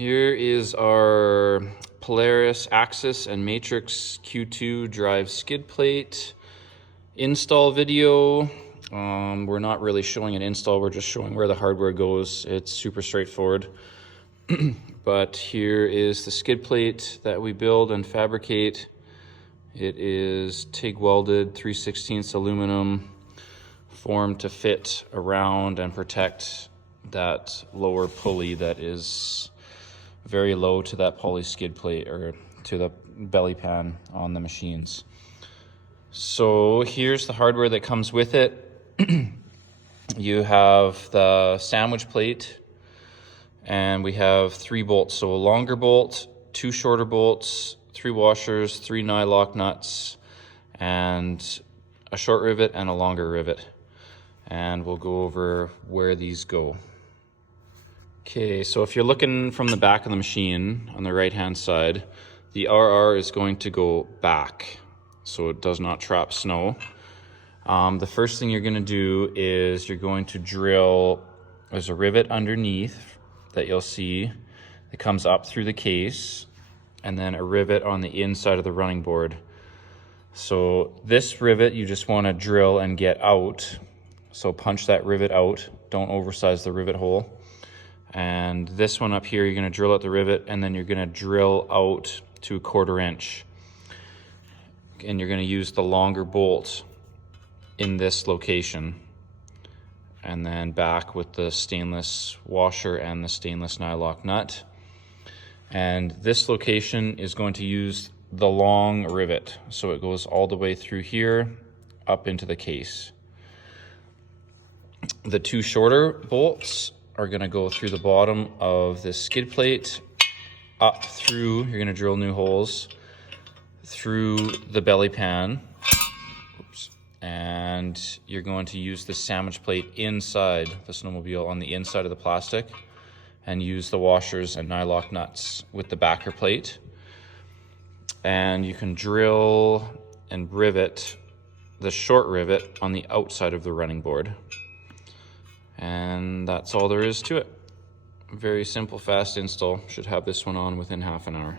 Here is our Polaris Axys and Matryx Q2 drive skid plate install video. We're not really showing an install, we're just showing where the hardware goes. It's super straightforward. But here is the skid plate that we build and fabricate. It is TIG welded 3/16 aluminum, formed to fit around and protect that lower pulley that is very low to that poly skid plate or to the belly pan on the machines. So here's the hardware that comes with it. You have the sandwich plate, and we have 3 bolts. So a longer bolt, 2 shorter bolts, 3 washers, 3 nylock nuts, and a short rivet and a longer rivet. And we'll go over where these go. Okay, so if you're looking from the back of the machine on the right hand side, the RR is going to go back so it does not trap snow. The first thing you're going to do is you're going to drill, there's a rivet underneath that you'll see that comes up through the case, and then a rivet on the inside of the running board. So this rivet you just want to drill and get out. So punch that rivet out, don't oversize the rivet hole. And this one up here, you're going to drill out the rivet, and then you're going to drill out to 1/4 inch. And you're going to use the longer bolt in this location. And then back with the stainless washer and the stainless nylock nut. And this location is going to use the long rivet. So it goes all the way through here, up into the case. The 2 shorter bolts are going to go through the bottom of this skid plate, up through, you're going to drill new holes, through the belly pan. Oops. And you're going to use the sandwich plate inside the snowmobile on the inside of the plastic, and use the washers and nylock nuts with the backer plate. And you can drill and rivet the short rivet on the outside of the running board. And that's all there is to it. Very simple, fast install. Should have this one on within half an hour.